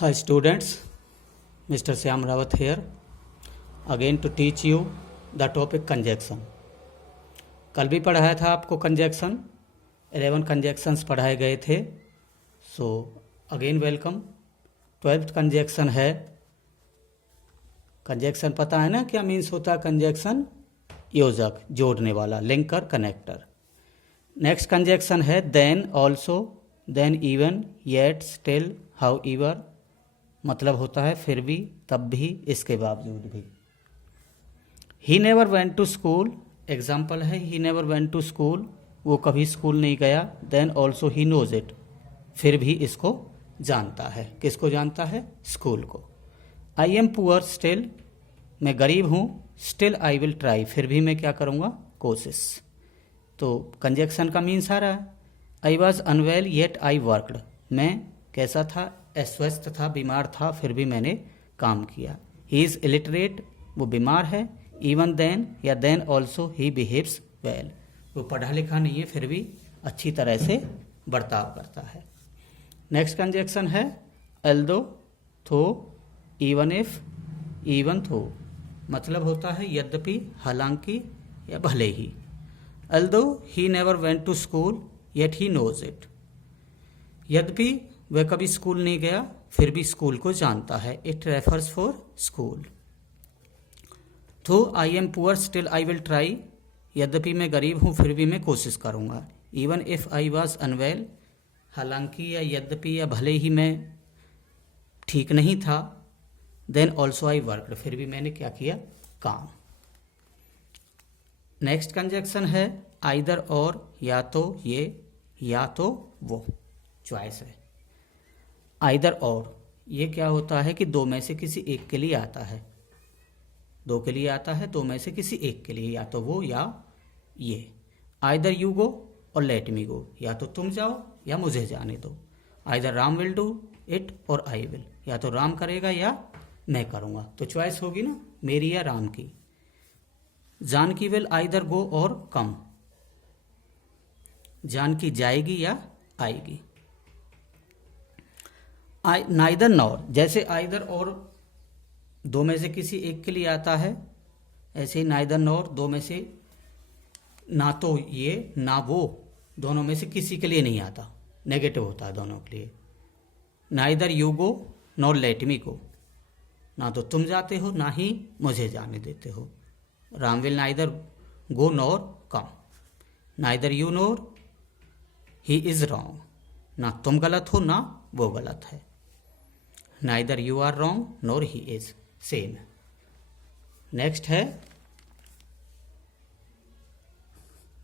Hi students, Mr. Syam Rawat here, again to teach you the topic conjunction. कल भी पढ़ाया था आपको कंजक्शन, 11 कंजक्शंस पढ़ाए गए थे. So again welcome. 12th conjunction है. कंजक्शन पता है ना क्या मीन्स होता है कंजक्शन? योजक, जोड़ने वाला, लिंकर, कनेक्टर. नेक्स्ट कंजक्शन है then, also, then, even, yet, still, however. मतलब होता है फिर भी, तब भी, इसके बावजूद भी. He never went to school. Example है he never went to school, वो कभी स्कूल नहीं गया. Then also he knows it, फिर भी इसको जानता है. किसको जानता है? स्कूल को. आई एम पुअर स्टिल, मैं गरीब हूँ. स्टिल आई विल ट्राई, फिर भी मैं क्या करूँगा? कोशिश. तो कंजक्शन का मीन्स आ रहा है. I was unwell yet I worked, मैं कैसा था? अस्वस्थ था, बीमार था, फिर भी मैंने काम किया. ही इज़ इलिटरेट, वो बीमार है. इवन देन या then also he behaves well, वो पढ़ा लिखा नहीं है फिर भी अच्छी तरह से बर्ताव करता है. नेक्स्ट कंजक्शन है एल्दो, थो, इवन इफ, इवन थो. मतलब होता है यद्यपि, हालांकि या भले ही. Although he never went to school yet he knows it, यद्यपि वह कभी स्कूल नहीं गया फिर भी स्कूल को जानता है. It refers for school. Though I am poor still I will try, यद्यपि मैं गरीब हूँ फिर भी मैं कोशिश करूँगा. Even if I was unwell, हालांकि या यद्यपि या भले ही मैं ठीक नहीं था. देन ऑल्सो आई वर्कड, फिर भी मैंने क्या किया? काम. नेक्स्ट कंजक्शन है आइदर और, या तो ये या तो वो, चॉइस है. आइदर और ये क्या होता है कि दो में से किसी एक के लिए आता है. दो के लिए आता है, दो में से किसी एक के लिए, या तो वो या ये. आइदर यू गो और लेट मी गो, या तो तुम जाओ या मुझे जाने दो. Either Ram will do it और आई विल, या तो राम करेगा या मैं करूँगा. तो चॉइस होगी ना मेरी या राम की. जानकी विल आइदर गो और कम, जानकी जाएगी या आएगी. नाइदर नॉर, जैसे आइदर और दो में से किसी एक के लिए आता है, ऐसे ही नाइदर नॉर दो में से ना तो ये ना वो, दोनों में से किसी के लिए नहीं आता, नेगेटिव होता है दोनों के लिए. Neither you go nor let me go, ना तो तुम जाते हो ना ही मुझे जाने देते हो. Ram will neither go nor come. Neither you nor he is wrong, ना तुम गलत हो ना वो गलत है. Neither you are wrong nor he is, same. Next है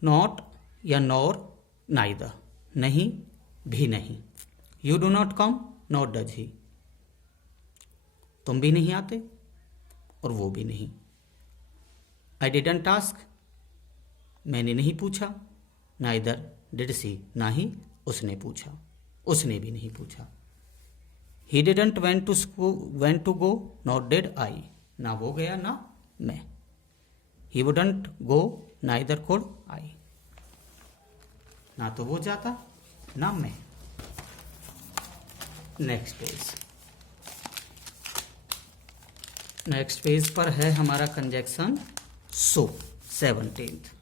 नॉट या नॉर, नाइदर, नहीं भी नहीं. You do not come not does he, तुम भी नहीं आते और वो भी नहीं. आई डिडंट आस्क, मैंने नहीं पूछा. नाइदर डिड सी, ना ही उसने पूछा, उसने भी नहीं पूछा. He didn't went to go not did I, ना वो गया ना मैं. He wouldn't go neither could I, ना तो वो जाता ना मैं. Next page. नेक्स्ट पेज पर है हमारा कंजक्शन सो, 17th.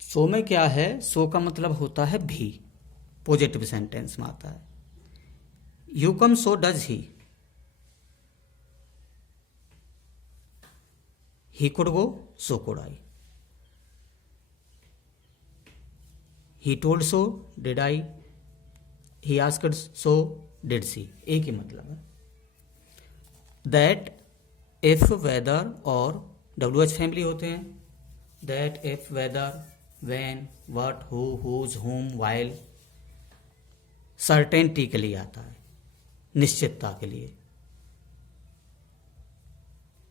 सो में क्या है? सो का मतलब होता है भी, पॉजिटिव सेंटेंस में आता है. You come so does he, he could go so could I. He told so did I, he asked so did she, एक ही मतलब है. दैट इफ वेदर और WH फैमिली होते हैं. That if whether, when, what, who, whose, whom, while. Certainty के लिए आता है, निश्चितता के लिए.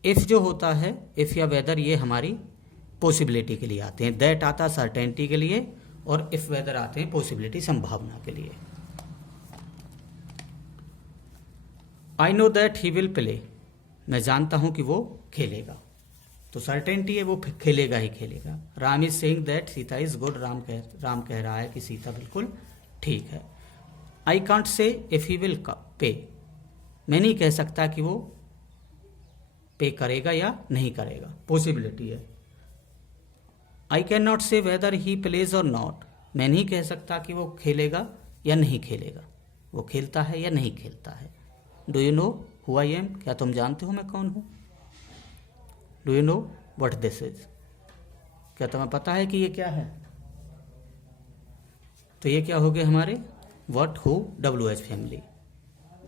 इफ जो होता है, इफ या वेदर, ये हमारी पॉसिबिलिटी के लिए आते हैं. दैट आता है सर्टेनिटी के लिए और इफ वेदर आते हैं पॉसिबिलिटी, संभावना के लिए. I know that he will play, मैं जानता हूं कि वो खेलेगा. तो सर्टेनिटी है वो खेलेगा ही खेलेगा. Ram is saying that Sita is good, Ram कह रहा है कि सीता बिल्कुल ठीक है. I can't say if he will pay, मैं नहीं कह सकता कि वो पे करेगा या नहीं करेगा, पॉसिबिलिटी है। आई कैन नॉट से weather he plays or not, मैं नहीं कह सकता कि वो खेलेगा या नहीं खेलेगा, वो खेलता है या नहीं खेलता है। Do you know who I am, क्या तुम जानते हो मैं कौन हूँ। Do you know what this is, क्या तुम्हें पता है कि ये क्या है। तो ये क्या हो गए हमारे what, who, WH family.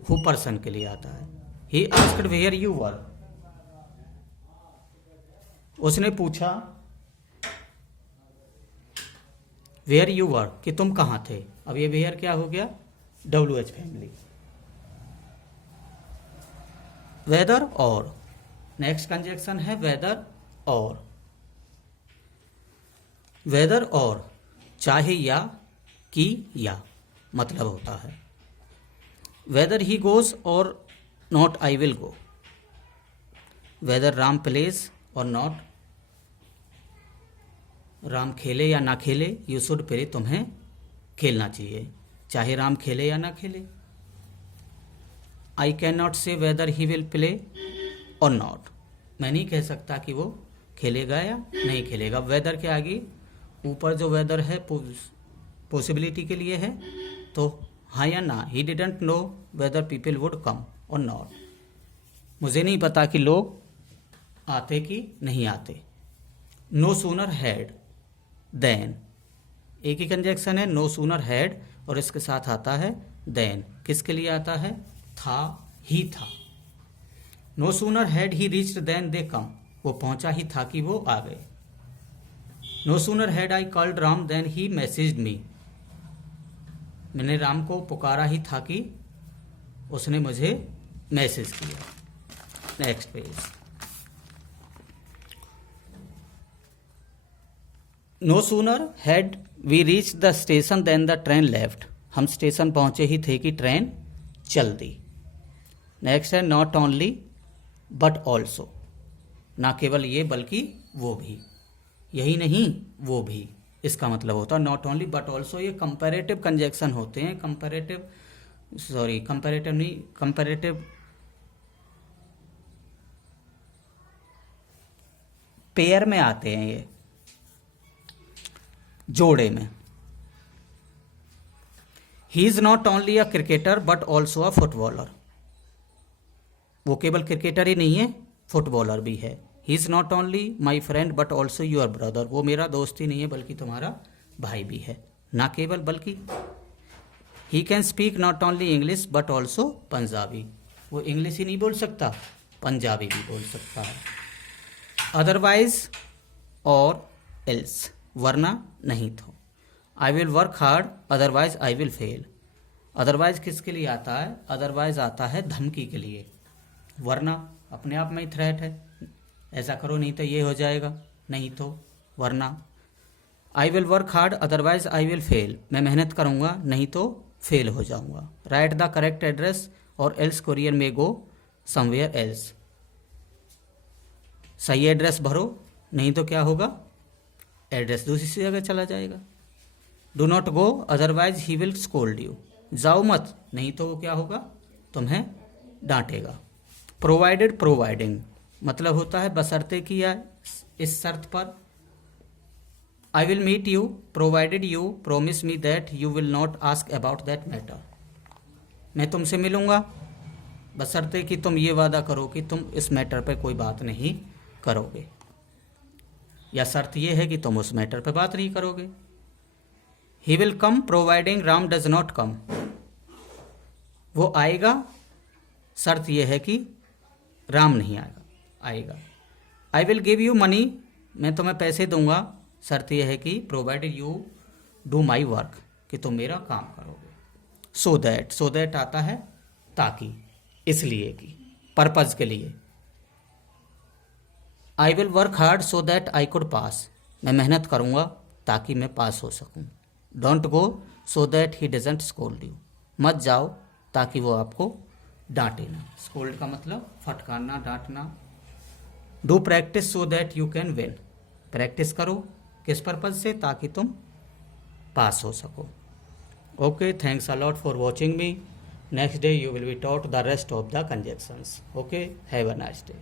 Who person के लिए आता है। He asked where you were, उसने पूछा वेयर यू वर, कि तुम कहां थे। अब ये वेयर क्या हो गया, WH family. Whether or, next conjunction है वेदर और। वेदर और चाहे या, कि या मतलब होता है। Whether he goes or not I will go, whether Ram plays or not, Ram खेले या ना खेले, यू शुड प्ले, तुम्हें खेलना चाहिए, चाहे राम खेले या ना खेले। आई कैन नॉट से वेदर ही विल प्ले और नॉट, मैं नहीं कह सकता कि वो खेलेगा या नहीं खेलेगा। वेदर के आगे ऊपर जो वेदर है पॉसिबिलिटी के लिए है, तो हाँ या ना। He didn't know whether people would come और नॉट, मुझे नहीं पता कि लोग आते कि नहीं आते। नो सूनर हैड देन, एक ही कंजक्शन है, नो सूनर हैड और इसके साथ आता है देन, किसके लिए आता है, था, ही था। No sooner had he reached than they came, वो पहुंचा ही था कि वो आ गए। No sooner had I called Ram than he messaged me, मैंने राम को पुकारा ही था कि उसने मुझे मैसेज किया। Next page. No sooner had we reach the station then the train left, हम स्टेशन पहुंचे ही थे कि ट्रेन चल दी। नेक्स्ट है नॉट ओनली बट ऑल्सो, ना केवल ये बल्कि वो भी, यही नहीं वो भी, इसका मतलब होता है नॉट ओनली बट ऑल्सो। ये कंपैरेटिव कंजक्शन होते हैं, कंपैरेटिव नहीं, कंपैरेटिव पेयर में आते हैं, ये जोड़े में। He is not only a cricketer but also a footballer, वो केवल क्रिकेटर ही नहीं है, फुटबॉलर भी है। He is not only my friend but also your brother, वो मेरा दोस्त ही नहीं है बल्कि तुम्हारा भाई भी है, ना केवल बल्कि। He can speak not only English but also Punjabi, वो इंग्लिश ही नहीं बोल सकता, पंजाबी भी बोल सकता है। अदरवाइज और एल्स, वरना नहीं तो। I will work hard otherwise I will fail, otherwise किसके लिए आता है, अदरवाइज आता है धमकी के लिए, वरना अपने आप में ही थ्रेट है, ऐसा करो नहीं तो ये हो जाएगा, नहीं तो वरना। I will work hard otherwise I will fail, मैं मेहनत करूंगा नहीं तो फेल हो जाऊंगा। राइट द करेक्ट एड्रेस और एल्स कोरियर में गो समवेयर एल्स, सही एड्रेस भरो नहीं तो क्या होगा, एड्रेस दूसरी जगह चला जाएगा। Do not go otherwise he will scold you, जाओ मत नहीं तो वो क्या होगा, तुम्हें डांटेगा। प्रोवाइडेड प्रोवाइडिंग मतलब होता है बशर्ते कि या इस शर्त पर। I will meet you provided you promise me that you will not ask about that matter, मैं तुमसे मिलूंगा बशर्ते कि तुम ये वादा करो कि तुम इस मैटर पर कोई बात नहीं करोगे, या शर्त यह है कि तुम उस मैटर पर बात नहीं करोगे। He will come providing Ram does not come, वो आएगा शर्त यह है कि राम नहीं आएगा। I will give you money, मैं तुम्हें पैसे दूंगा, शर्त यह है कि provided you do my work, कि तुम मेरा काम करोगे। सो दैट आता है ताकि, इसलिए कि, पर्पज के लिए। I will work hard so that I could pass, मैं मेहनत करूंगा ताकि मैं पास हो सकूं। Don't go so that he doesn't scold you, मत जाओ ताकि वो आपको डांटे ना, स्कोल्ड का मतलब फटकारना, डांटना। Do practice so that you can win, practice करो किस पर्पज से, ताकि तुम पास हो सको। Okay, thanks a lot for watching me. Next day you will be taught the rest of the conjunctions. Okay, have a nice day.